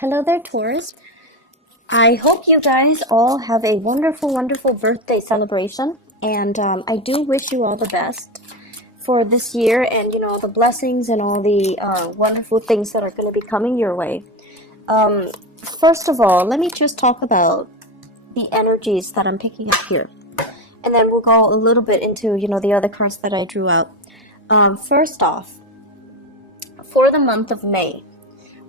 Hello there, Taurus. I hope you guys all have a wonderful, wonderful birthday celebration. And I do wish you all the best for this year and, all the blessings and all the wonderful things that are going to be coming your way. First of all, let me just talk about the energies that I'm picking up here. And then we'll go a little bit into, the other cards that I drew out. First off, for the month of May,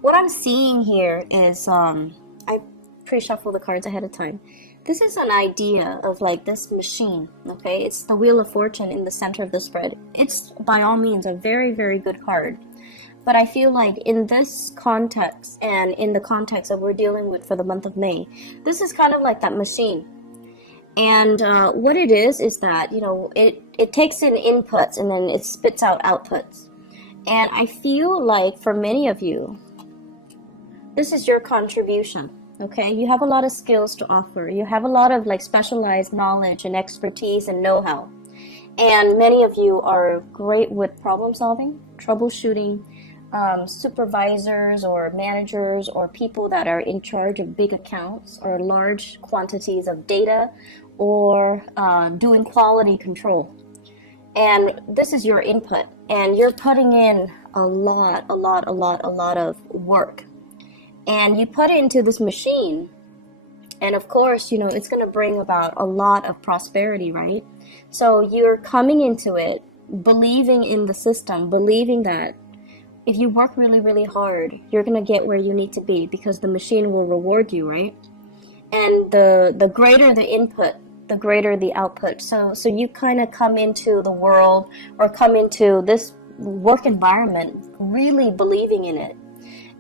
what I'm seeing here is, I pre-shuffle the cards ahead of time. This is an idea of like this machine, okay? It's the Wheel of Fortune in the center of the spread. It's by all means a very, very good card. But I feel like in this context and in the context that we're dealing with for the month of May, this is kind of like that machine. And what it is that, it takes in inputs and then it spits out outputs. And I feel like for many of you, this is your contribution, okay? You have a lot of skills to offer. You have a lot of like specialized knowledge and expertise and know-how. And many of you are great with problem solving, troubleshooting, supervisors or managers or people that are in charge of big accounts or large quantities of data or doing quality control. And this is your input, and you're putting in a lot of work. And you put it into this machine, and of course, it's going to bring about a lot of prosperity, right? So you're coming into it, believing in the system, believing that if you work really, really hard, you're going to get where you need to be because the machine will reward you, right? And the greater the input, the greater the output. So you kind of come into the world or come into this work environment really believing in it.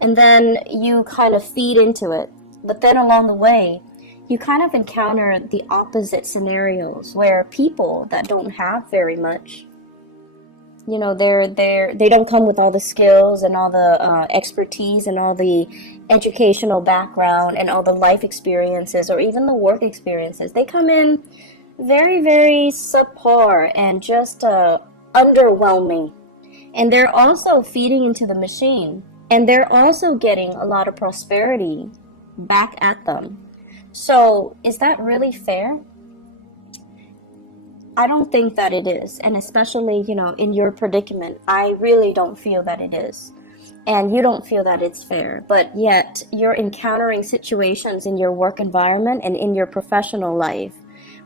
And then you kind of feed into it. But then along the way, you kind of encounter the opposite scenarios where people that don't have very much, they don't come with all the skills and all the expertise and all the educational background and all the life experiences or even the work experiences. They come in very, very subpar and just underwhelming. And they're also feeding into the machine. And they're also getting a lot of prosperity back at them. So is that really fair? I don't think that it is. And especially, in your predicament, I really don't feel that it is. And you don't feel that it's fair. But yet you're encountering situations in your work environment and in your professional life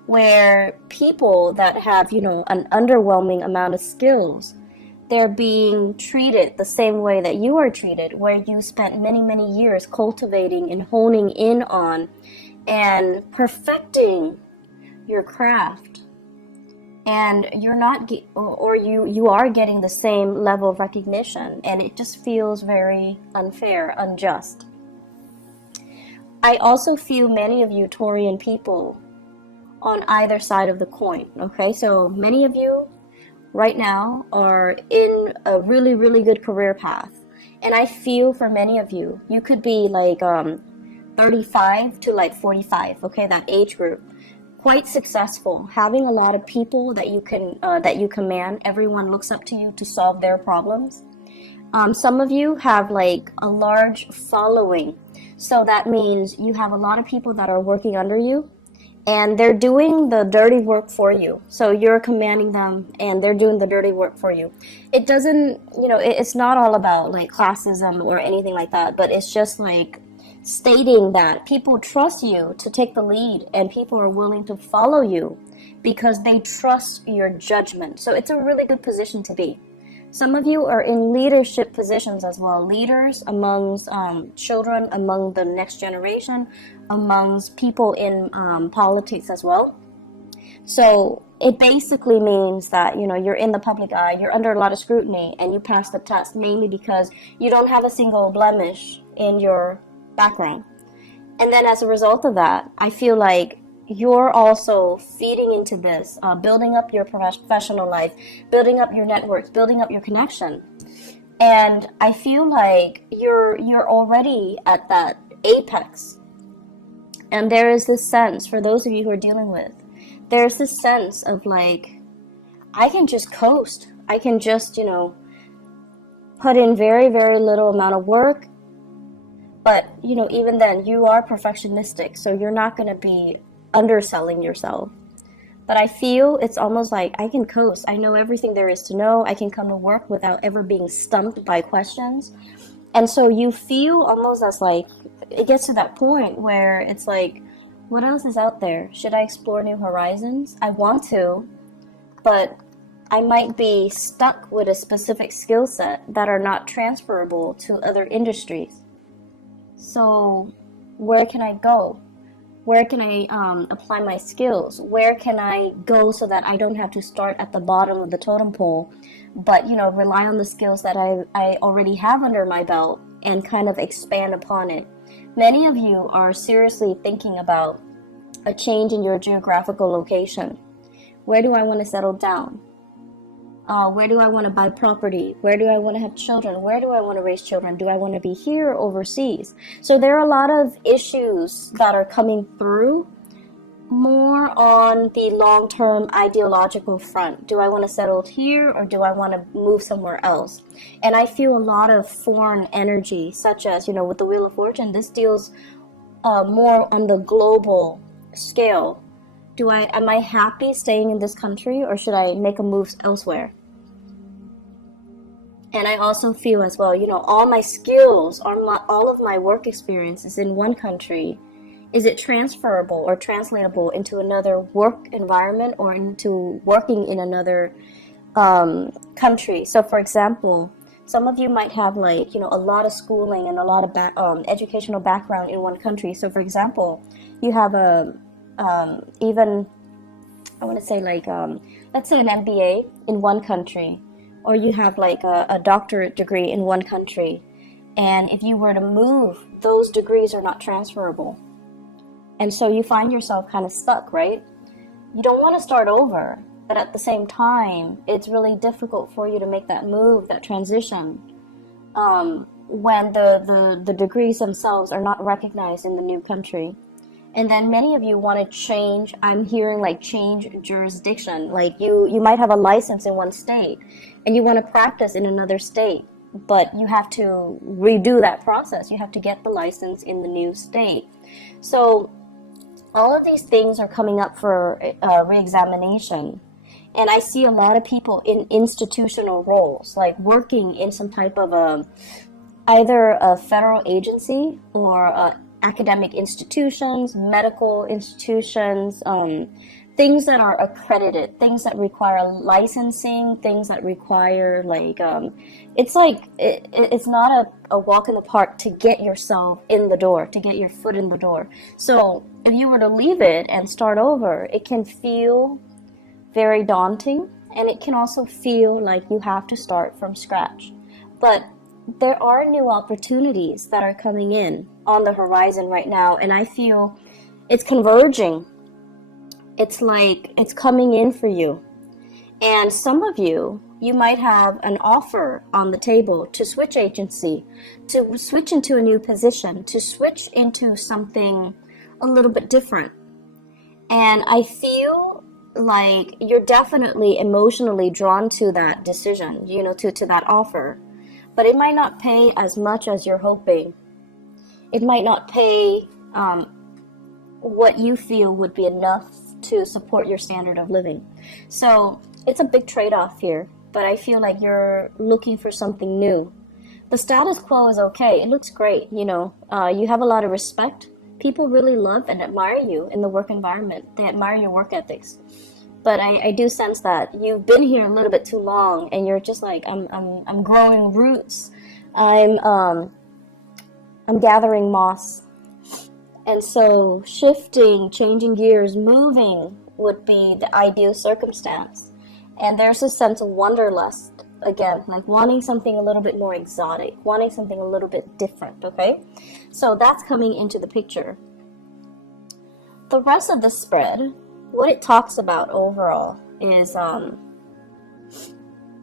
where people that have, an underwhelming amount of skills, they're being treated the same way that you are treated, where you spent many, many years cultivating and honing in on and perfecting your craft. And you're not, or you are getting the same level of recognition, and it just feels very unfair, unjust. I also feel many of you Taurian people on either side of the coin, okay? So many of you right now are in a really, really good career path. And I feel for many of you, you could be like 35 to like 45, okay, that age group. Quite successful, having a lot of people that you command. Everyone looks up to you to solve their problems. Some of you have like a large following. So that means you have a lot of people that are working under you. And they're doing the dirty work for you. So you're commanding them and they're doing the dirty work for you. It doesn't, it's not all about like classism or anything like that, but it's just like stating that people trust you to take the lead and people are willing to follow you because they trust your judgment. So it's a really good position to be. Some of you are in leadership positions as well, leaders amongst children, among the next generation, amongst people in politics as well. So it basically means that, you're in the public eye, you're under a lot of scrutiny, and you pass the test mainly because you don't have a single blemish in your background. And then as a result of that, I feel like you're also feeding into this, building up your professional life, building up your networks, building up your connection. And I feel like you're already at that apex. And there is this sense, for those of you who are dealing with, there's this sense of like, I can just coast. I can just, put in very, very little amount of work, But, you know, even then, you are perfectionistic, so you're not going to be underselling yourself. But I feel it's almost like I can coast. I know everything there is to know. I can come to work without ever being stumped by questions. And so you feel almost as like, it gets to that point where it's like, what else is out there? Should I explore new horizons? I want to, but I might be stuck with a specific skill set that are not transferable to other industries. So where can I go? Where can I apply my skills? Where can I go so that I don't have to start at the bottom of the totem pole, but, you know, rely on the skills that I already have under my belt and kind of expand upon it. Many of you are seriously thinking about a change in your geographical location. Where do I want to settle down? Where do I want to buy property? Where do I want to have children? Where do I want to raise children? Do I want to be here or overseas? So there are a lot of issues that are coming through more on the long-term ideological front. Do I want to settle here or do I want to move somewhere else? And I feel a lot of foreign energy, such as, you know, with the Wheel of Fortune, this deals more on the global scale. Am I happy staying in this country or should I make a move elsewhere? And I also feel as well, you know, all my skills, all of my work experience is in one country. Is it transferable or translatable into another work environment or into working in another country? So for example, some of you might have like, you know, a lot of schooling and a lot of educational background in one country. So for example, you have even, I want to say like, let's say an MBA in one country, or you have like a doctorate degree in one country. And if you were to move, those degrees are not transferable. And so you find yourself kind of stuck, right? You don't want to start over, but at the same time, it's really difficult for you to make that move, that transition, when the degrees themselves are not recognized in the new country. And then many of you want to change, I'm hearing like change jurisdiction. Like you might have a license in one state and you want to practice in another state, but you have to redo that process. You have to get the license in the new state. So all of these things are coming up for re-examination. And I see a lot of people in institutional roles, like working in some type of either a federal agency or academic institutions, medical institutions, things that are accredited, things that require licensing, things that require like, it's not a walk in the park to get yourself in the door, to get your foot in the door. So if you were to leave it and start over, it can feel very daunting, and it can also feel like you have to start from scratch. But there are new opportunities that are coming in on the horizon right now, and I feel it's converging. It's like it's coming in for you. And some of you might have an offer on the table to switch agency, to switch into a new position, to switch into something a little bit different. And I feel like you're definitely emotionally drawn to that decision, you know, to that offer. But it might not pay as much as you're hoping. It might not pay what you feel would be enough to support your standard of living. So it's a big trade-off here, but I feel like you're looking for something new. The status quo is okay. It looks great, you know. You have a lot of respect. People really love and admire you in the work environment. They admire your work ethics. But I do sense that you've been here a little bit too long, and you're just like, I'm growing roots. I'm gathering moss. And so shifting, changing gears, moving would be the ideal circumstance. And there's a sense of wanderlust, again, like wanting something a little bit more exotic, wanting something a little bit different, okay? So that's coming into the picture. The rest of the spread, what it talks about overall is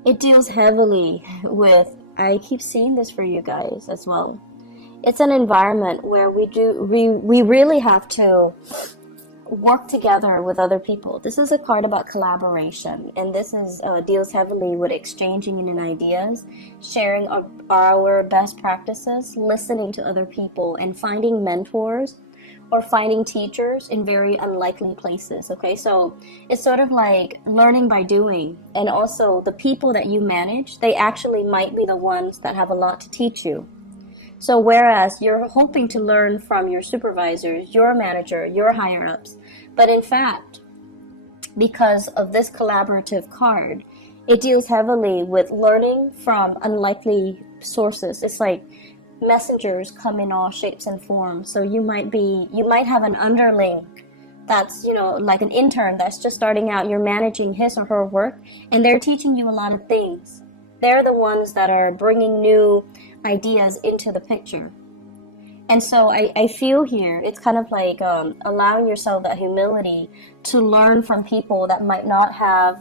it deals heavily with, I keep seeing this for you guys as well. It's an environment where we really have to work together with other people. This is a card about collaboration, and this is deals heavily with exchanging in ideas, sharing our best practices, listening to other people, and finding mentors or finding teachers in very unlikely places. Okay, so it's sort of like learning by doing, and also the people that you manage, they actually might be the ones that have a lot to teach you. So whereas you're hoping to learn from your supervisors, your manager, your higher ups, but in fact, because of this collaborative card, it deals heavily with learning from unlikely sources. It's like messengers come in all shapes and forms. So you might have an underling that's, like an intern that's just starting out. You're managing his or her work, and they're teaching you a lot of things. They're the ones that are bringing new ideas into the picture. And so I feel here it's kind of like allowing yourself that humility to learn from people that might not have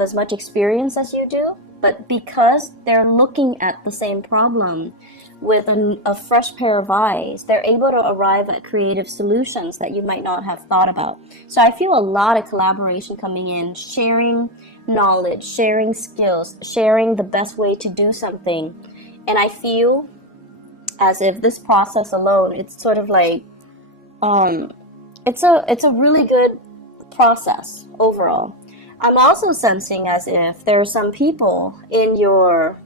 as much experience as you do, but because they're looking at the same problem with a fresh pair of eyes, they're able to arrive at creative solutions that you might not have thought about. So I feel a lot of collaboration coming in, sharing knowledge, sharing skills, sharing the best way to do something. And I feel as if this process alone, it's sort of like it's a really good process overall. I'm also sensing as if there are some people in your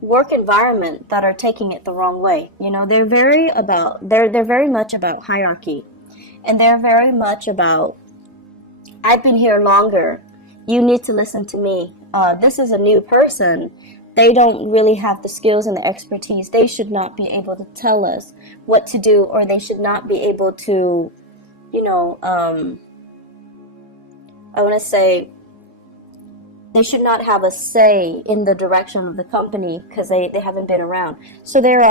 work environment that are taking it the wrong way. They're very much about hierarchy, and they're very much about, I've been here longer, you need to listen to me. This is a new person. They don't really have the skills and the expertise. They should not be able to tell us what to do, or they should not be able to, I want to say, they should not have a say in the direction of the company because they haven't been around. So there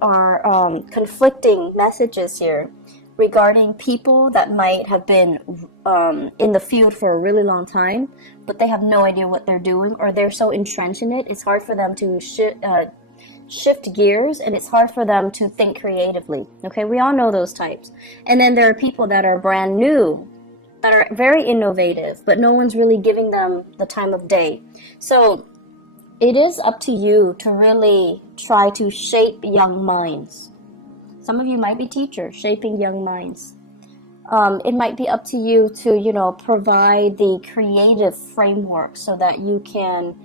are conflicting messages here regarding people that might have been in the field for a really long time, but they have no idea what they're doing, or they're so entrenched in it, it's hard for them to shift gears, and it's hard for them to think creatively. Okay, we all know those types. And then there are people that are brand new, that are very innovative, but no one's really giving them the time of day. So it is up to you to really try to shape young minds. Some of you might be teachers, shaping young minds. It might be up to you to, provide the creative framework so that you can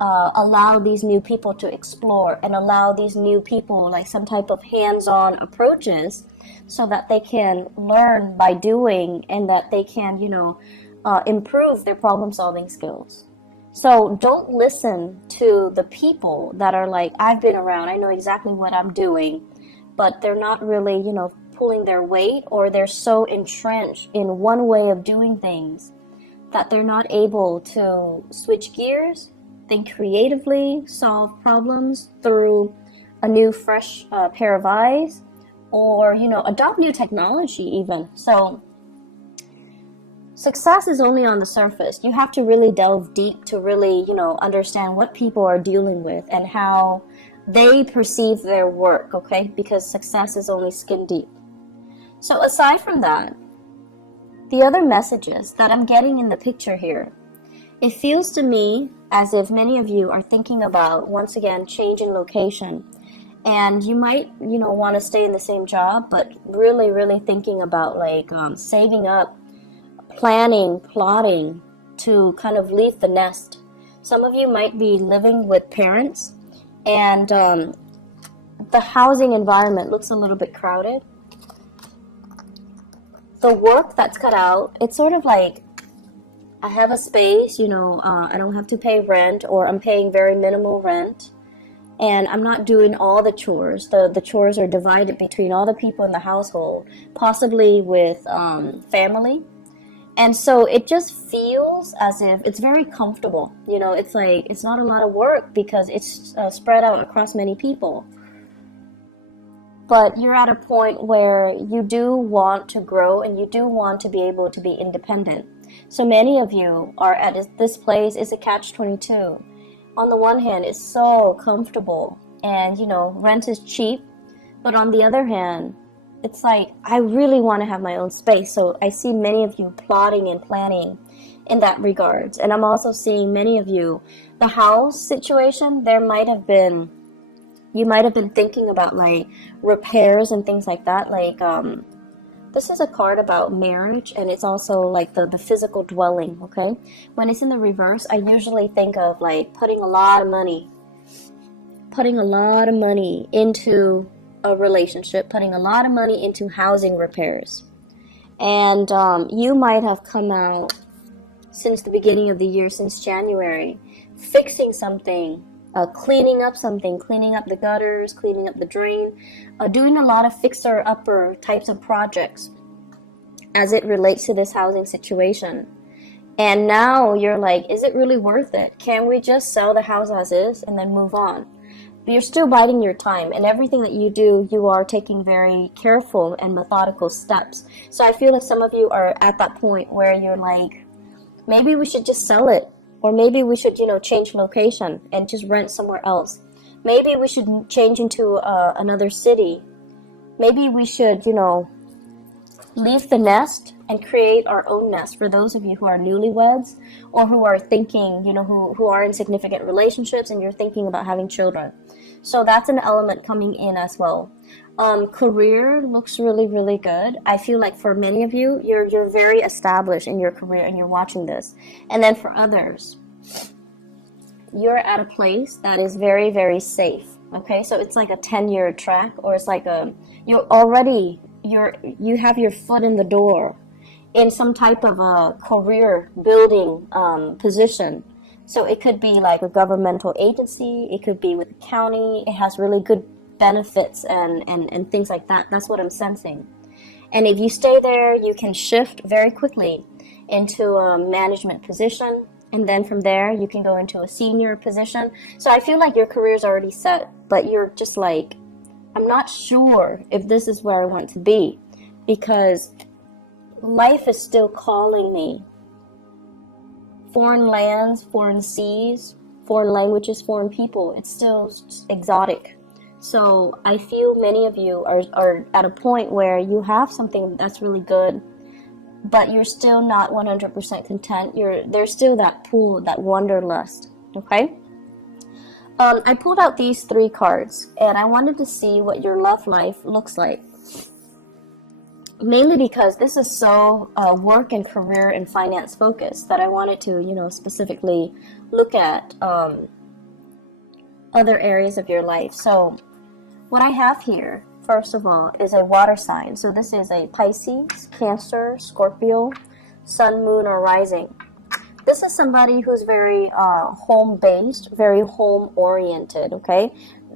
allow these new people to explore, and allow these new people like some type of hands-on approaches so that they can learn by doing, and that they can, improve their problem-solving skills. So don't listen to the people that are like, I've been around, I know exactly what I'm doing, but they're not really, pulling their weight, or they're so entrenched in one way of doing things that they're not able to switch gears, think creatively, solve problems through a new, fresh pair of eyes, or, adopt new technology even. So success is only on the surface. You have to really delve deep to really, understand what people are dealing with and how they perceive their work, okay? Because success is only skin deep. So aside from that, the other messages that I'm getting in the picture here, it feels to me as if many of you are thinking about, once again, changing location. And you might, want to stay in the same job, but really, really thinking about like saving up, planning, plotting to kind of leave the nest. Some of you might be living with parents, and the housing environment looks a little bit crowded. The work that's cut out, it's sort of like, I have a space, I don't have to pay rent, or I'm paying very minimal rent, and I'm not doing all the chores. The chores are divided between all the people in the household, possibly with family. And so it just feels as if it's very comfortable. It's like, it's not a lot of work because it's spread out across many people. But you're at a point where you do want to grow, and you do want to be able to be independent. So many of you are at this place. It's a catch-22. On the one hand, it's so comfortable, and rent is cheap, but on the other hand, it's like I really want to have my own space. So I see many of you plotting and planning in that regards. And I'm also seeing many of you, the house situation, you might have been thinking about like repairs and things like that. Like, this is a card about marriage, and it's also like the physical dwelling, okay? When it's in the reverse, I usually think of like putting a lot of money into a relationship, putting a lot of money into housing repairs. And you might have come out since the beginning of the year, since January, fixing something, cleaning up something, cleaning up the gutters, cleaning up the drain, doing a lot of fixer-upper types of projects as it relates to this housing situation. And now you're like, is it really worth it? Can we just sell the house as is and then move on? But you're still biding your time, and everything that you do, you are taking very careful and methodical steps. So I feel like some of you are at that point where you're like, maybe we should just sell it. Or maybe we should, change location and just rent somewhere else. Maybe we should change into another city. Maybe we should, leave the nest and create our own nest. For those of you who are newlyweds or who are thinking, who are in significant relationships and you're thinking about having children. So that's an element coming in as well. Career looks really, really good. I feel like for many of you, you're very established in your career and you're watching this. And then for others, you're at a place that is very, very safe. Okay, so it's like a 10-year track, or it's like you have your foot in the door in some type of a career building position. So it could be like a governmental agency, it could be with the county, it has really good benefits and things like that. That's what I'm sensing. And if you stay there, you can shift very quickly into a management position. And then from there, you can go into a senior position. So I feel like your career is already set, but you're just like, I'm not sure if this is where I want to be, because life is still calling me. Foreign lands, foreign seas, foreign languages, foreign people, it's still exotic. So I feel many of you are at a point where you have something that's really good, but you're still not 100% content. There's still that pull, that wanderlust, okay? I pulled out these 3 cards, and I wanted to see what your love life looks like. Mainly because this is so work and career and finance focused that I wanted to, specifically look at other areas of your life. So what I have here, first of all, is a water sign. So this is a Pisces, Cancer, Scorpio, Sun, Moon, or Rising. This is somebody who's very home-based, very home-oriented, okay?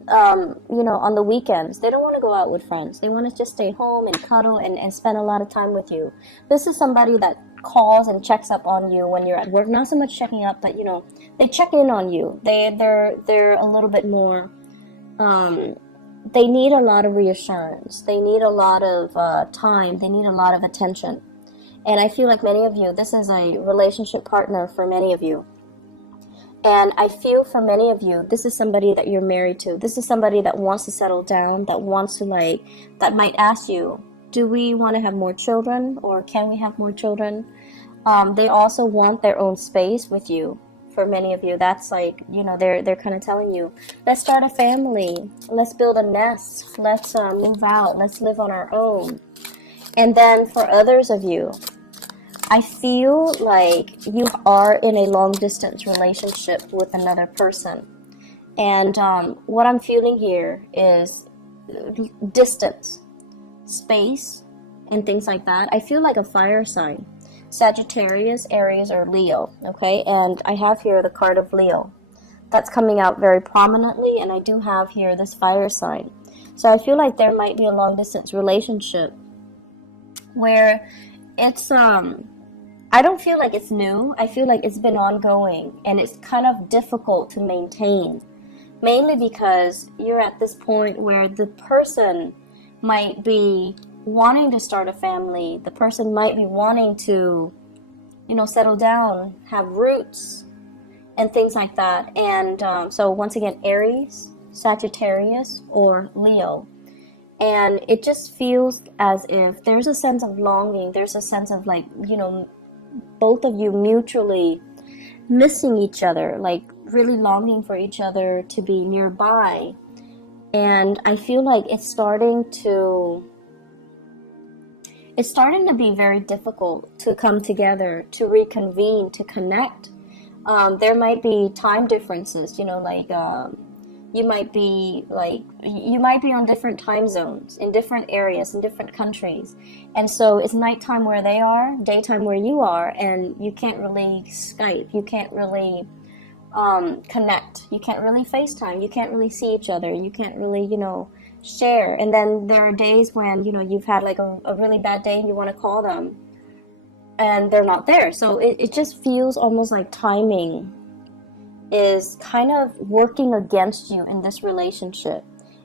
On the weekends, they don't want to go out with friends. They want to just stay home and cuddle and spend a lot of time with you. This is somebody that calls and checks up on you when you're at work. Not so much checking up, but, they check in on you. They're a little bit more, they need a lot of reassurance. They need a lot of time. They need a lot of attention. And I feel like many of you, this is a relationship partner for many of you. And I feel for many of you, this is somebody that you're married to. This is somebody that wants to settle down, that wants to that might ask you, do we want to have more children, or can we have more children? They also want their own space with you. For many of you, that's they're kind of telling you, let's start a family, let's build a nest, let's move out, let's live on our own. And then for others of you, I feel like you are in a long-distance relationship with another person. And what I'm feeling here is distance, space, and things like that. I feel like a fire sign. Sagittarius, Aries, or Leo, okay? And I have here the card of Leo. That's coming out very prominently, and I do have here this fire sign. So I feel like there might be a long-distance relationship where it's I don't feel like it's new. I feel like it's been ongoing, and it's kind of difficult to maintain, mainly because you're at this point where the person might be wanting to start a family. The person might be wanting to, settle down, have roots, and things like that. And so once again, Aries, Sagittarius, or Leo. And it just feels as if there's a sense of longing. There's a sense of like, you know, both of you mutually missing each other, like really longing for each other to be nearby. And I feel like it's starting to be very difficult to come together, to reconvene, to connect. There might be time differences, you know, like you might be on different time zones in different areas, in different countries. And so it's nighttime where they are, daytime where you are, and you can't really Skype, you can't really connect, you can't really FaceTime, you can't really see each other, you can't really, you know, share. And then there are days when, you know, you've had like a really bad day and you want to call them and they're not there. So it just feels almost like timing is kind of working against you in this relationship,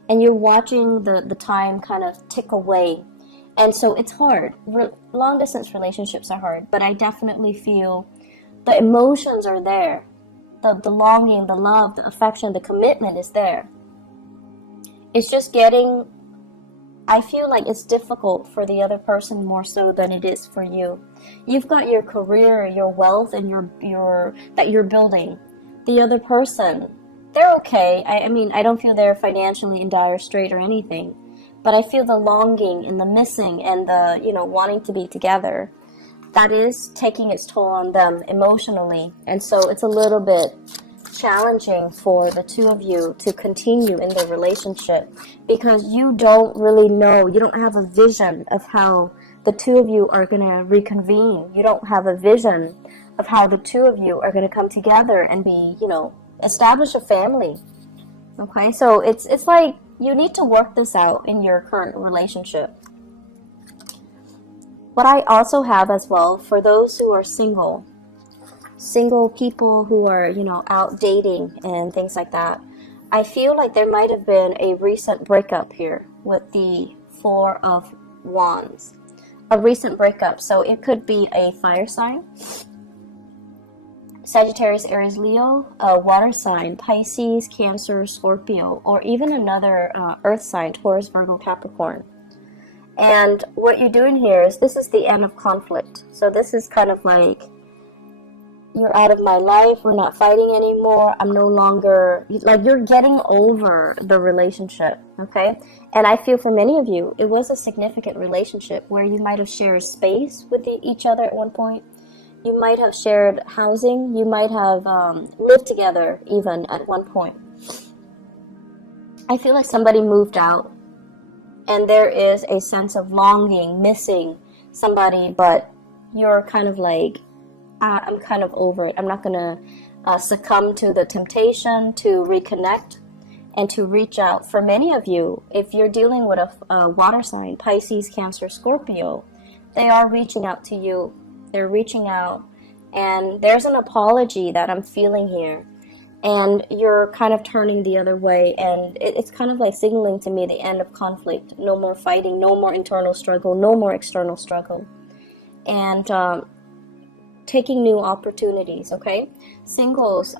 and you're watching the time kind of tick away. And so it's hard. Long distance relationships are hard, but I definitely feel the emotions are there. The longing, the love, the affection, the commitment is there. It's just getting, I feel like it's difficult for the other person more so than it is for you. You've got your career, your wealth, and your that you're building. The other person, they're okay. I mean, I don't feel they're financially in dire strait or anything, but I feel the longing and the missing and the, you know, wanting to be together. That is taking its toll on them emotionally. And so it's a little bit challenging for the two of you to continue in the relationship because you don't really know, you don't have a vision of how the two of you are going to reconvene. You don't have a vision of how the two of you are going to come together and be, you know, establish a family. Okay, so it's like you need to work this out in your current relationship. What I also have as well, for those who are single people who are, you know, out dating and things like that, I feel like there might have been a recent breakup here with the Four of Wands. A recent breakup. So it could be a fire sign, Sagittarius, Aries, Leo, a water sign, Pisces, Cancer, Scorpio, or even another earth sign, Taurus, Virgo, Capricorn. And what you're doing here is, this is the end of conflict. So this is kind of like, you're out of my life, we're not fighting anymore, I'm no longer, like, you're getting over the relationship, okay? And I feel for many of you, it was a significant relationship where you might have shared space with each other at one point. You might have shared housing. You might have lived together even at one point. I feel like somebody moved out and there is a sense of longing, missing somebody, but you're kind of like, I'm kind of over it. I'm not going to succumb to the temptation to reconnect and to reach out. For many of you, if you're dealing with a water sign, Pisces, Cancer, Scorpio, they are reaching out to you. They're reaching out, and there's an apology that I'm feeling here, and you're kind of turning the other way, and it's kind of like signaling to me the end of conflict. No more fighting, no more internal struggle, no more external struggle, and taking new opportunities, okay? Singles,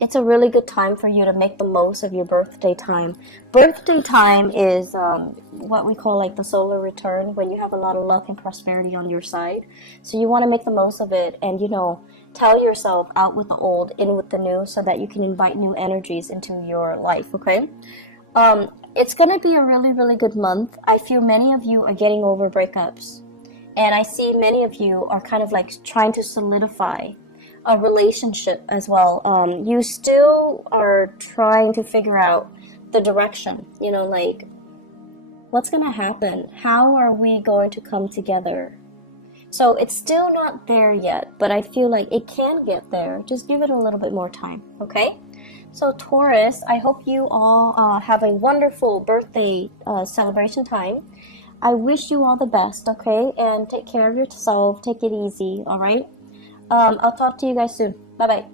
it's a really good time for you to make the most of your birthday time. Birthday time is what we call like the solar return, when you have a lot of luck and prosperity on your side. So you want to make the most of it and, you know, tell yourself out with the old, in with the new, so that you can invite new energies into your life, okay? It's going to be a really, really good month. I feel many of you are getting over breakups. And I see many of you are kind of like trying to solidify a relationship as well. You still are trying to figure out the direction, you know, like, what's going to happen? How are we going to come together? So it's still not there yet, but I feel like it can get there. Just give it a little bit more time, okay? So Taurus, I hope you all have a wonderful birthday celebration time. I wish you all the best, okay? And take care of yourself. Take it easy, all right? I'll talk to you guys soon. Bye-bye.